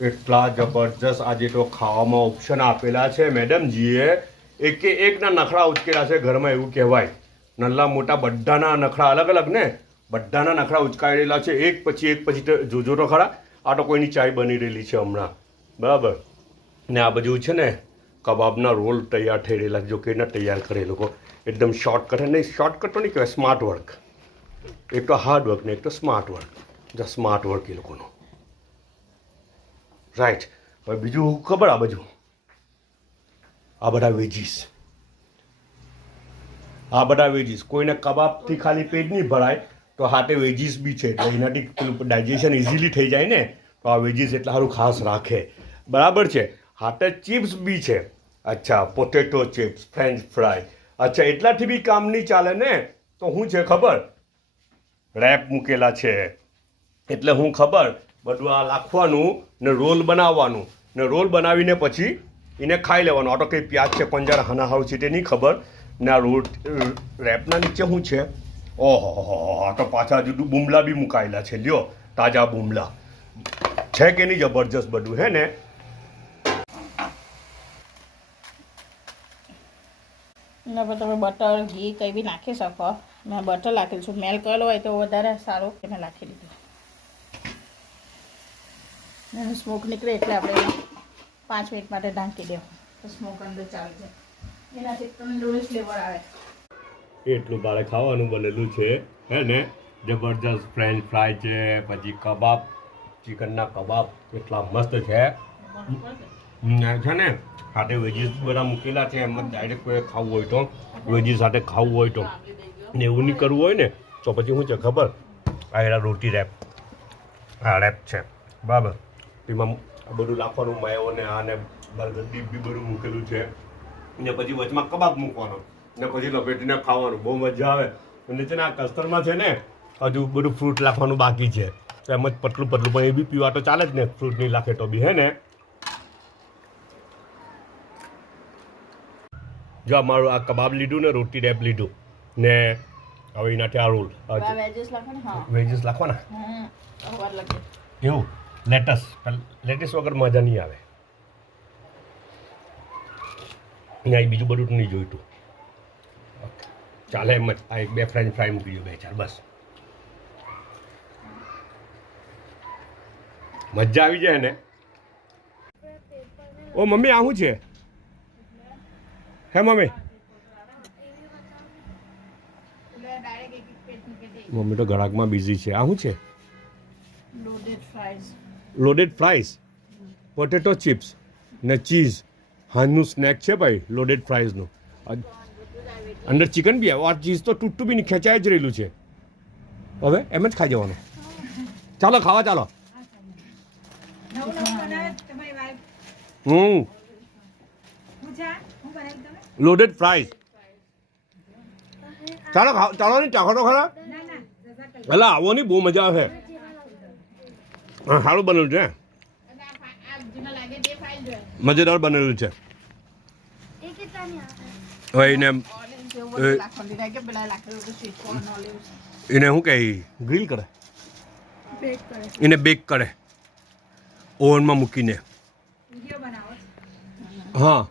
એટલા જબરજસ્ત આજે તો ખાવામાં ઓપ્શન આપેલા છે. મેડમજીએ એકે એકના નખરા ઉચકેલા છે ઘરમાં એવું કહેવાય. નલ્લા મોટા બધાના નખરા અલગ અલગ ને? બધાના નખરા ઉચકાયેલા છે. એક પછી એક પછી જોજો તો ખરા. આ તો કોઈની ચાય બની રહેલી છે હમણાં. બરાબર? ને આ બધું છે ને કબાબના રોલ તૈયાર થઈ રહેલા જો કે તૈયાર કરે લોકો. એકદમ શોર્ટકટ નહીં શોર્ટકટ તો નહીં કહેવાય. સ્માર્ટ વર્ક એક તો હાર્ડ વર્ક ને એક તો સ્માર્ટ વર્ક સ્માર્ટ વર્ક એ લોકોનો. રાઈટ હવે બીજું ખબર આ બધું? આ બધા વેજીસ. આ બધા વેજીસ. કોઈને કબાબથી ખાલી પેટ નહીં ભરાય, તો હાથે વેજીસ બી છે. એટલે એનાથી પેલું ડાયજેશન ઇઝીલી થઈ જાય ને, તો આ વેજીસ એટલે સારું ખાસ રાખે. બરાબર છે? હાથે ચિપ્સ બી છે. અચ્છા, પોટેટો ચિપ્સ, ફ્રેન્ચ ફ્રાય. અચ્છા, એટલાથી બી કામ નહીં ચાલે ને, તો શું છે ખબર? રેપ મૂકેલા છે. એટલે હું ખબર બધું આ લાખવાનું ને રોલ બનાવવાનું. ને રોલ બનાવીને પછી એને ખાઈ લેવાનું. આ તો કંઈ પ્યાજ છે, પંજાર હનાહારું છે, તે નહીં ખબર. ને આ રોટ રેપના નીચે શું છે? ઓહો આ તો પાછા હજુ બુમલા બી મુકાયેલા છે. લ્યો, તાજા બુમલા. છે કે નહીં જબરજસ્ત બધું, હે ને? તમે બટર, ઘી કંઈ બી નાખી શકો. મેં બટર નાખેલું છું. મેલ કરેલો હોય તો વધારે સારું. મેં નાખી દીધું. એનું સ્મોક નીકળે એટલે આપણે પાંચ મિનિટ માટે ઢાંકી દેવું. સ્મોક અંદર ચાલી જાય એટલું બારે ખાવાનું બનેલું છે, હે ને? જબરજસ્ત ફ્રેન્ચ ફ્રાય છે, પછી કબાબ, ચિકનના કબાબ એટલા મસ્ત છે. છે ને, સાથે વેજીસ બધા મૂકેલા છે, એમ ડાયરેક્ટ કોઈ ખાવું હોય તો. વેજીસ સાથે ખાવું હોય તો. ને એવું નહીં કરવું હોય ને, તો પછી શું છે ખબર? આ રોટી રેપ આ રેપ છે. બરાબર. એમાં બધું નાખવાનું માયો ને આ ને બર્ગર ડીપ બી બધું મૂકેલું છે. ને પછી વચમાં કબાબ મૂકવાનો. ને પછી લપેટીને ખાવાનું. બહુ મજા આવે. અને છે ને આ કસ્તરમાં છે ને હજુ બધું ફ્રૂટ નાખવાનું બાકી છે. એમ જ પટલું પટલું પણ એ બી પીવા તો ચાલે જ ને ફ્રૂટ નહીં નાખે તો બી હે ને? જો અમારું મારું આ કબાબ લીધું ને રોટી રેપ લીધું. ને હવે એનાથી આ રોલ. વેજીસ નાખો ને હા. વેજીસ નાખવાના હમ વાર લાગે. એવું લેટસ. લેટેસ્ટ વગર મજા નહીં આવે. નહીં બીજું બધું નહીં જોઈતું. ચાલે એમ જ. આ એક બે ફ્રેન્ચ ફ્રાય મૂકી બે ચાર, બસ. મજા આવી જાય ને. ઓ, મમ્મી, આ શું છે? હે, મમ્મી? મમ્મી તો ગળાકમાં બિઝી છે. આ શું છે? લોડેડ ફ્રાઈઝ પોટેટો ચિપ્સ ને ચીઝ. હાનનું સ્નેક છે ભાઈ લોડેડ ફ્રાઈઝનું. અંદર ચિકન બી આવે. આ ચીઝ તો તૂટતું બી ખેંચાય જ રહેલું છે. હવે એમ જ ખાઈ જવાનું. ચાલો ખાવા ચાલો. હમ. Loaded fries. ચાલો ચાલો ને ચાખો તો ખરા. એટલે આવો નહીં બહુ મજા આવે. હા સારું બનેલું છે મજેદાર બનેલું છે. હવે એને એને શું કહે ગ્રીલ કરે. એને બેક કરે. ઓવનમાં મૂકીને. હા.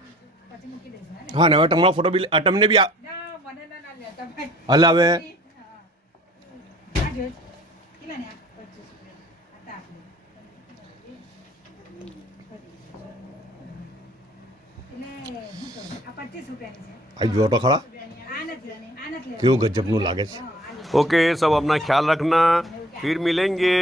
હા ને હવે તમારો ફોટો બી તમને બી આ હાલ હવે આ જો તો ખરા. કેવું ગજબનું લાગે છે. ઓકે સબ આપના ખ્યાલ રાખના. ફિર મિલેંગે.